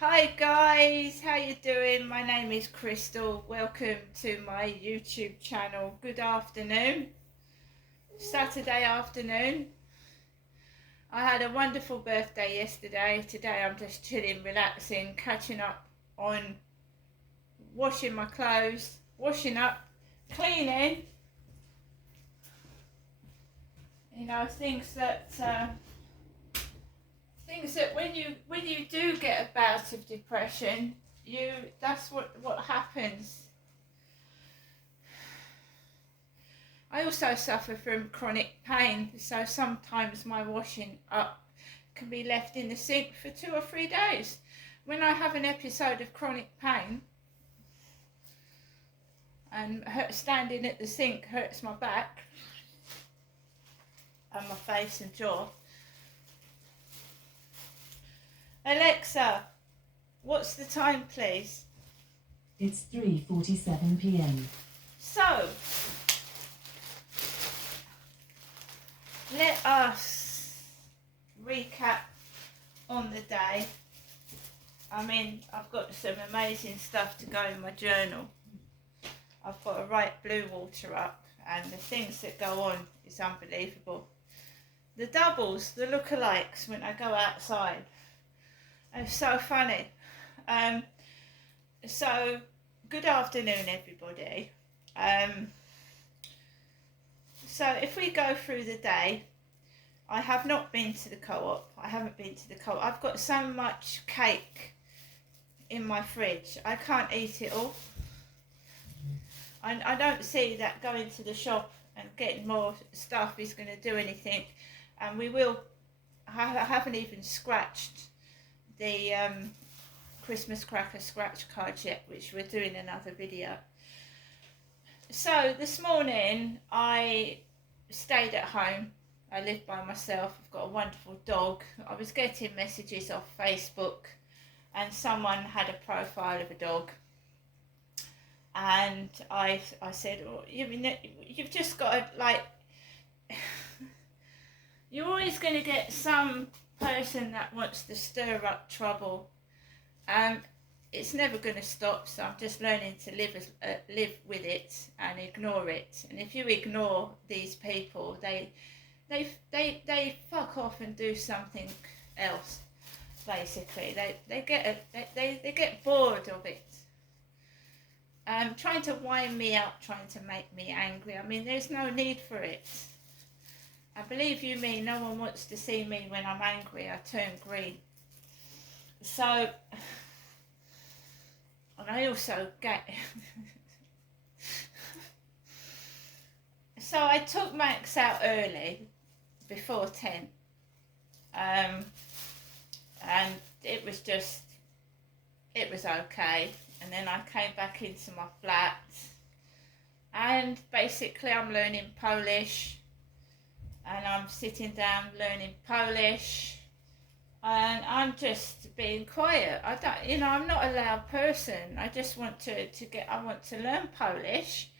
Hi guys, how you doing? My name is Crystal. Welcome to my YouTube channel. Good afternoon. Saturday afternoon. I had a wonderful birthday yesterday. Today I'm just chilling, relaxing, catching up on washing my clothes, washing up, cleaning. You know, things that when you do get a bout of depression, that's what happens. I also suffer from chronic pain, so sometimes my washing up can be left in the sink for 2 or 3 days. When I have an episode of chronic pain and standing at the sink hurts my back and my face and jaw. Alexa, what's the time, please? It's 3:47 p.m. So, let us recap on the day. I mean, I've got some amazing stuff to go in my journal. I've got to write Blue Water up, and the things that go on is unbelievable. The doubles, the lookalikes when I go outside, are so funny. So, good afternoon, everybody. So if we go through the day, I have not been to the co-op. I haven't been to the co-op. I've got so much cake in my fridge. I can't eat it all. I don't see that going to the shop and getting more stuff is going to do anything. And I haven't even scratched the Christmas cracker scratch cards yet, which we're doing another video. So this morning I stayed at home. I live by myself. I've got a wonderful dog. I was getting messages off Facebook and someone had a profile of a dog, and I said, oh, you've just got to, like, you're always going to get some person that wants to stir up trouble, and it's never going to stop. So I'm just learning to live with it and ignore it. And if you ignore these people, they fuck off and do something else. Basically, they get bored of it. Trying to wind me up, trying to make me angry. I mean, there's no need for it. And believe you me, no one wants to see me when I'm angry. I turn green. So, and I also get. So I took Max out early, before 10. And it was okay. And then I came back into my flat, and basically I'm learning Polish, and I'm sitting down learning Polish, and I'm just being quiet. I'm not a loud person. I just want I want to learn Polish,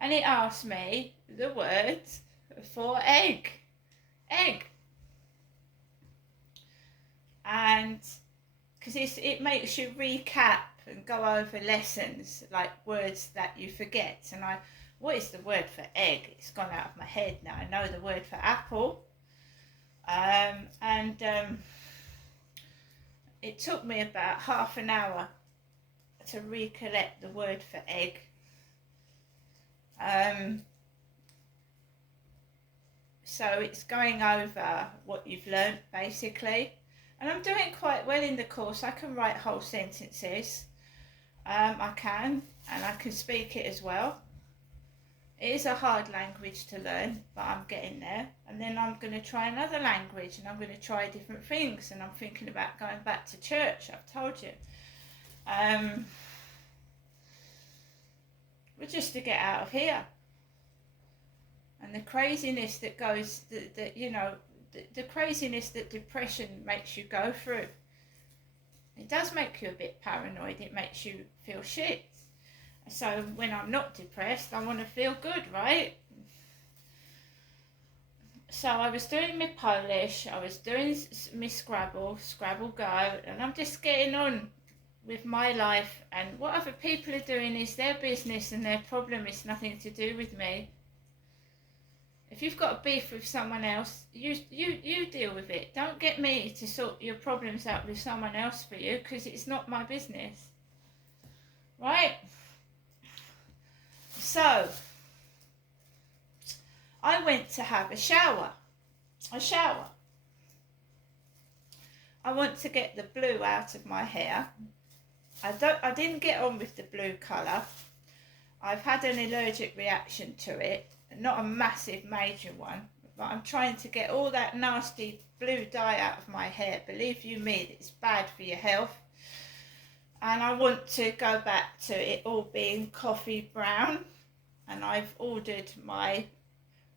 and it asked me the word for egg. And because it makes you recap and go over lessons, like words that you forget. And what is the word for egg? It's gone out of my head now. I know the word for apple. It took me about half an hour to recollect the word for egg. So it's going over what you've learnt, basically. And I'm doing quite well in the course. I can write whole sentences. I can, and I can speak it as well. It is a hard language to learn, but I'm getting there. And then I'm going to try another language, and I'm going to try different things. And I'm thinking about going back to church, I've told you. But just to get out of here. And the craziness that goes, the craziness that depression makes you go through. It does make you a bit paranoid. It makes you feel shit. So when I'm not depressed, I want to feel good, right? So I was doing my Polish, I was doing my Scrabble Go, and I'm just getting on with my life, and what other people are doing is their business and their problem. It's nothing to do with me. If you've got a beef with someone else, you deal with it. Don't get me to sort your problems out with someone else for you, because it's not my business. Right? So I went to have a shower. I want to get the blue out of my hair. I didn't get on with the blue colour. I've had an allergic reaction to it. Not a massive major one, but I'm trying to get all that nasty blue dye out of my hair. Believe you me, it's bad for your health. And I want to go back to it all being coffee brown. And I've ordered my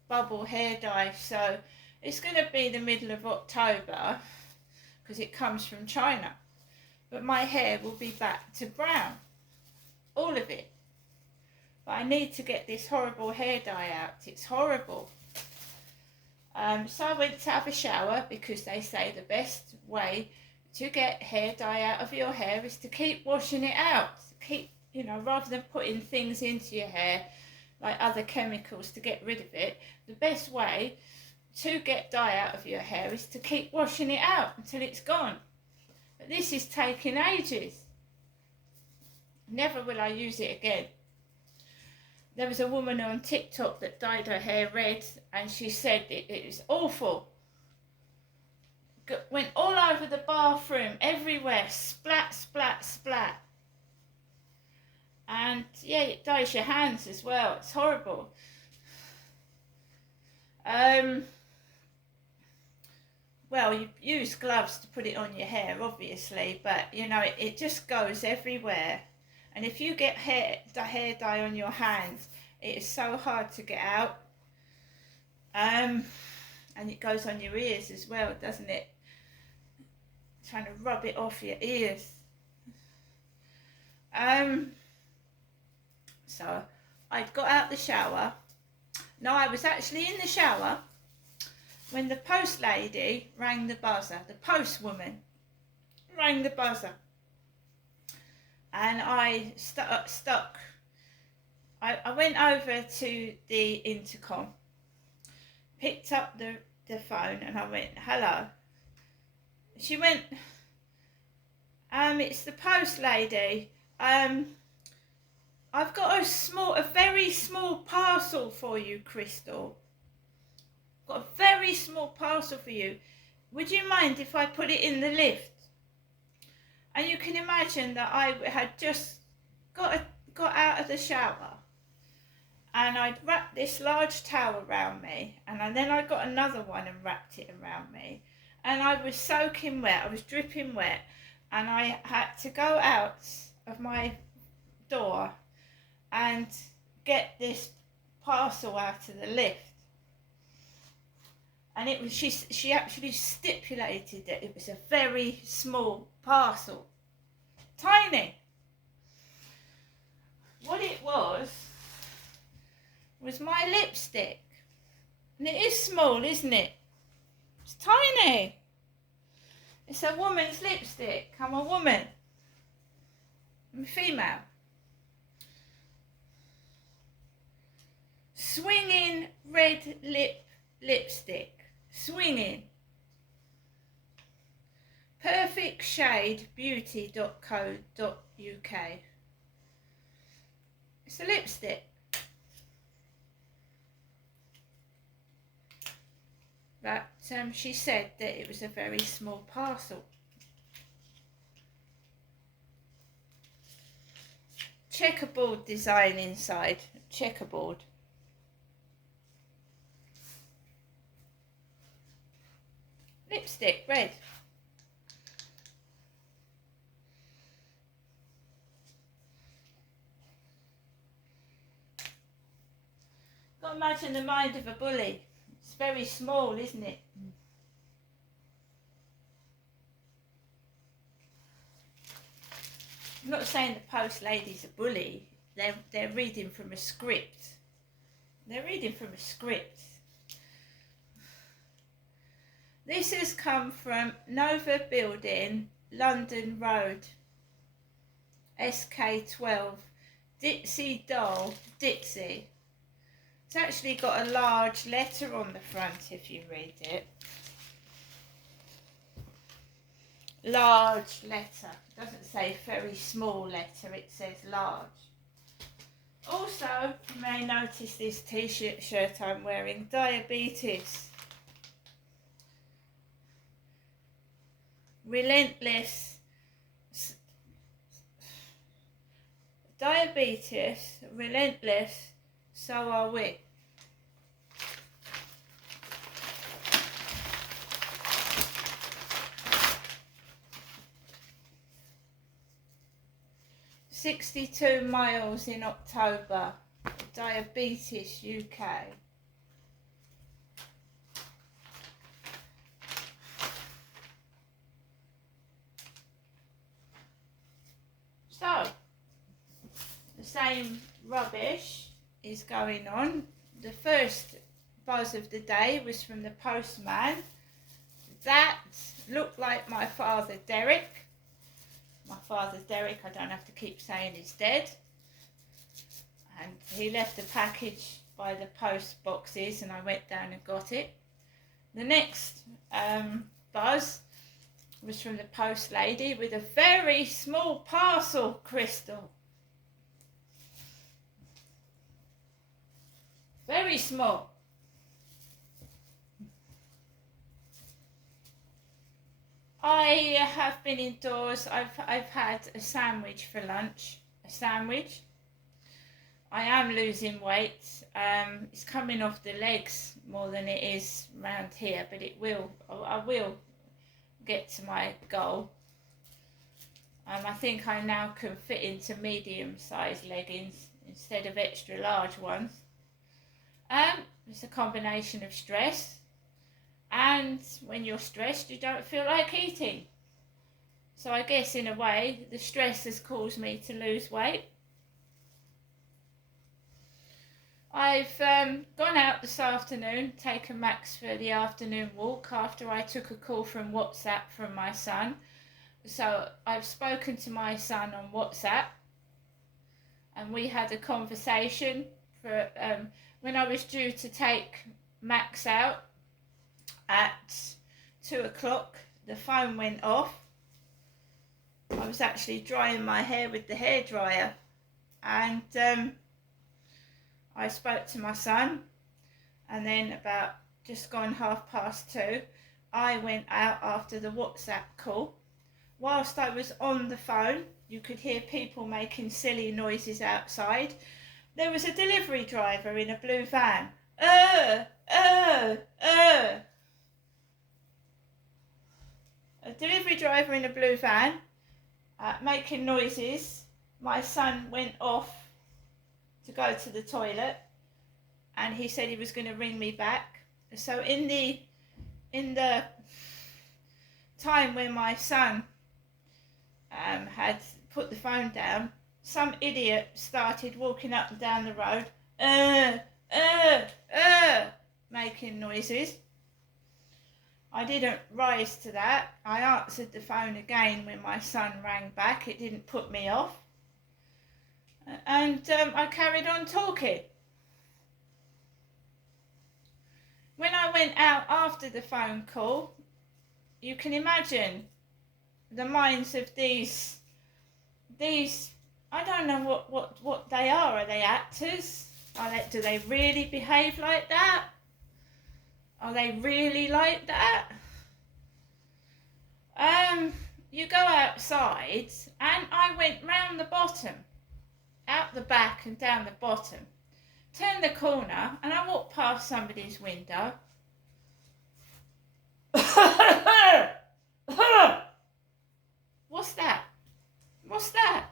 bubble hair dye, so it's going to be the middle of October because it comes from China, but my hair will be back to brown, all of it. But I need to get this horrible hair dye out. It's horrible. So I went to have a shower, because they say the best way to get hair dye out of your hair is to keep washing it out. Keep, rather than putting things into your hair like other chemicals to get rid of it, the best way to get dye out of your hair is to keep washing it out until it's gone. But this is taking ages. Never will I use it again. There was a woman on TikTok that dyed her hair red, and she said it was awful. Went all over the bathroom, everywhere, splat, splat, splat. And yeah, it dyes your hands as well. It's horrible. Well, you use gloves to put it on your hair, obviously, but it just goes everywhere. And if you get the hair dye on your hands, it is so hard to get out. And it goes on your ears as well, doesn't it? Trying to rub it off your ears. So I got out the shower. No, I was actually in the shower when the post lady rang the buzzer. The postwoman rang the buzzer. And I I went over to the intercom, picked up the phone, and I went, hello. She went, it's the post lady. I've got a very small parcel for you, Crystal. Got a very small parcel for you. Would you mind if I put it in the lift? And you can imagine that I had just got out of the shower, and I'd wrapped this large towel around me, and then I got another one and wrapped it around me, and I was soaking wet, I was dripping wet, and I had to go out of my door and get this parcel out of the lift. And it was she actually stipulated that it was a very small parcel. Tiny. What it was my lipstick. And it is small, isn't it? It's tiny. It's a woman's lipstick. I'm a woman. I'm a female. Swinging red lipstick. Swinging. perfectshadebeauty.co.uk. It's a lipstick. But she said that it was a very small parcel. Checkerboard design inside. Checkerboard. Lipstick, red. Got to imagine the mind of a bully. It's very small, isn't it? I'm not saying the post lady's a bully. They're reading from a script. They're reading from a script. This has come from Nova Building, London Road, SK12, Ditsy Doll, Ditsy. It's actually got a large letter on the front if you read it. Large letter. It doesn't say very small letter, it says large. Also, you may notice this t-shirt I'm wearing, diabetes. Relentless. Diabetes, relentless, so are we. "62 miles in October, Diabetes UK." So, the same rubbish is going on. The first buzz of the day was from the postman. That looked like my father Derek. My father Derek, I don't have to keep saying he's dead. And he left a package by the post boxes and I went down and got it. The next buzz was from the post lady with a very small parcel, Crystal. Very small. I have been indoors. I've had a sandwich for lunch. A sandwich. I am losing weight. It's coming off the legs more than it is round here, but it will. I will get to my goal. I think I now can fit into medium-sized leggings instead of extra large ones. It's a combination of stress, and when you're stressed you don't feel like eating. So I guess in a way the stress has caused me to lose weight. I've gone out this afternoon, taken Max for the afternoon walk after I took a call from WhatsApp from my son. So I've spoken to my son on WhatsApp and we had a conversation for when I was due to take Max out at 2 o'clock. The phone went off. I was actually drying my hair with the hairdryer and I spoke to my son, and then about just gone 2:30 I went out after the WhatsApp call. Whilst I was on the phone, you could hear people making silly noises outside. There was a delivery driver in a blue van. A delivery driver in a blue van making noises. My son went off to go to the toilet and he said he was going to ring me back. So in the time when my son had put the phone down, some idiot started walking up and down the road, making noises. I didn't rise to that. I answered the phone again when my son rang back. It didn't put me off. And I carried on talking. When I went out after the phone call, you can imagine the minds of these I don't know what they are. Are they actors? Do they really behave like that? Are they really like that? You go outside and I went round the bottom, out the back and down the bottom, turned the corner and I walked past somebody's window. What's that? What's that?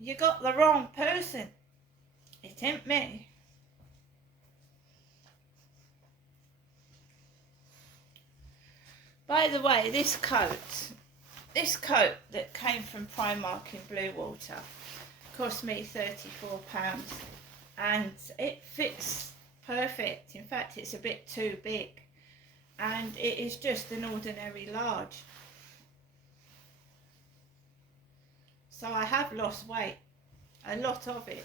You got the wrong person. It ain't me. By the way, this coat that came from Primark in Bluewater cost me £34 and it fits perfect. In fact, it's a bit too big, and it is just an ordinary large. So I have lost weight, a lot of it.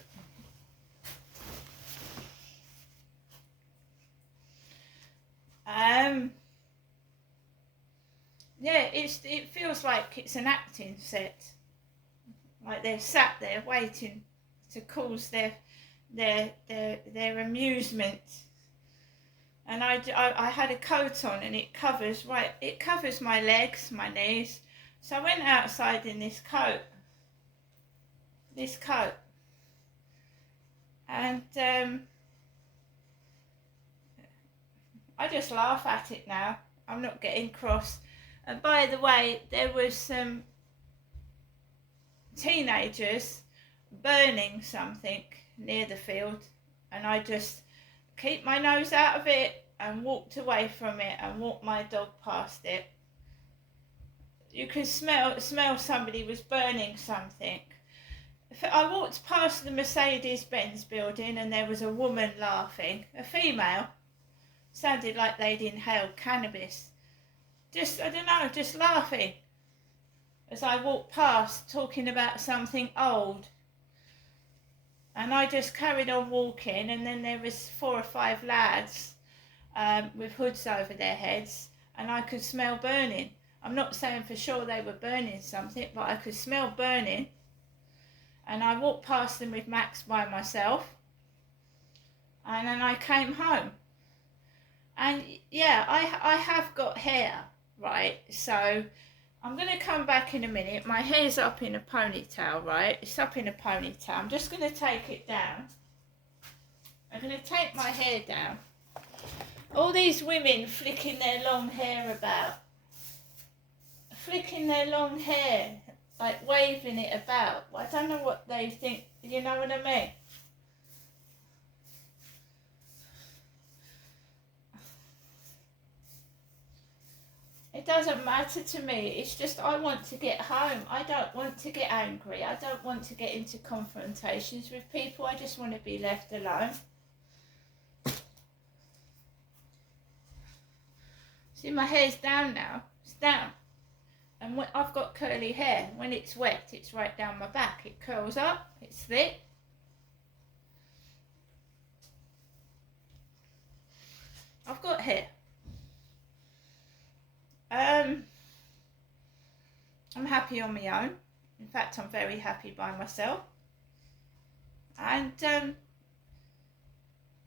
Yeah, it feels like it's an acting set. Like they're sat there waiting to cause their amusement. And I had a coat on, and it covers my legs, my knees. So I went outside in this coat, and I just laugh at it now. I'm not getting cross. And by the way, there was some teenagers burning something near the field, and I just keep my nose out of it and walked away from it and walked my dog past it. You could smell somebody was burning something. I walked past the Mercedes-Benz building, and there was a woman laughing, a female. Sounded like they'd inhaled cannabis. Just laughing as I walked past, talking about something old. And I just carried on walking, and then there was 4 or 5 lads with hoods over their heads, and I could smell burning. I'm not saying for sure they were burning something, but I could smell burning. And I walked past them with Max by myself, and then I came home. And yeah, I have got hair, right? So I'm going to come back in a minute. My hair's up in a ponytail, right? It's up in a ponytail. I'm just going to take it down. I'm going to take my hair down. All these women flicking their long hair about. Flicking their long hair, like waving it about. I don't know what they think, you know what I mean? It doesn't matter to me. It's just I want to get home. I don't want to get angry. I don't want to get into confrontations with people. I just want to be left alone. See, my hair's down now. It's down. And when I've got curly hair. When it's wet, it's right down my back. It curls up. It's thick. I've got hair. I'm happy on my own. In fact, I'm very happy by myself. And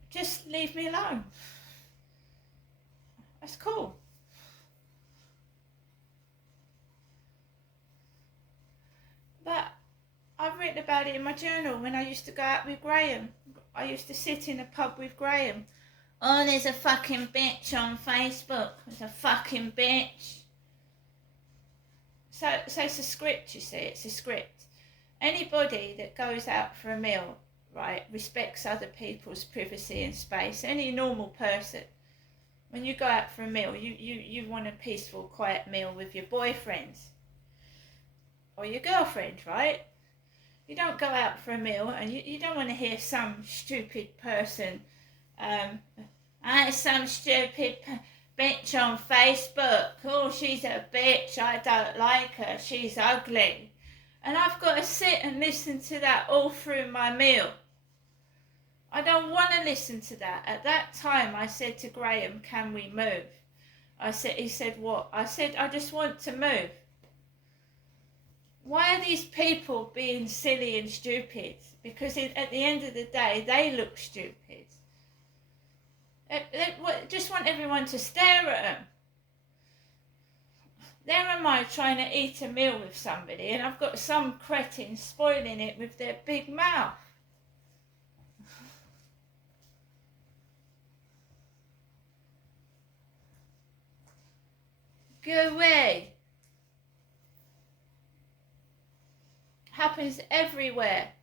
just leave me alone. That's cool. But I've written about it in my journal when I used to go out with Graham. I used to sit in a pub with Graham. Oh, there's a fucking bitch on Facebook. There's a fucking bitch. So it's a script, you see. It's a script. Anybody that goes out for a meal, right, respects other people's privacy and space. Any normal person, when you go out for a meal, you want a peaceful, quiet meal with your boyfriend or your girlfriend, right? You don't go out for a meal and you don't want to hear some stupid person, some stupid bitch on Facebook. Oh, she's a bitch. I don't like her. She's ugly. And I've got to sit and listen to that all through my meal. I don't want to listen to that. At that time, I said to Graham, can we move? He said, what? I said, I just want to move. Why are these people being silly and stupid? Because at the end of the day, they look stupid. They just want everyone to stare at them. There am I trying to eat a meal with somebody, and I've got some cretin spoiling it with their big mouth. Go away. Happens everywhere.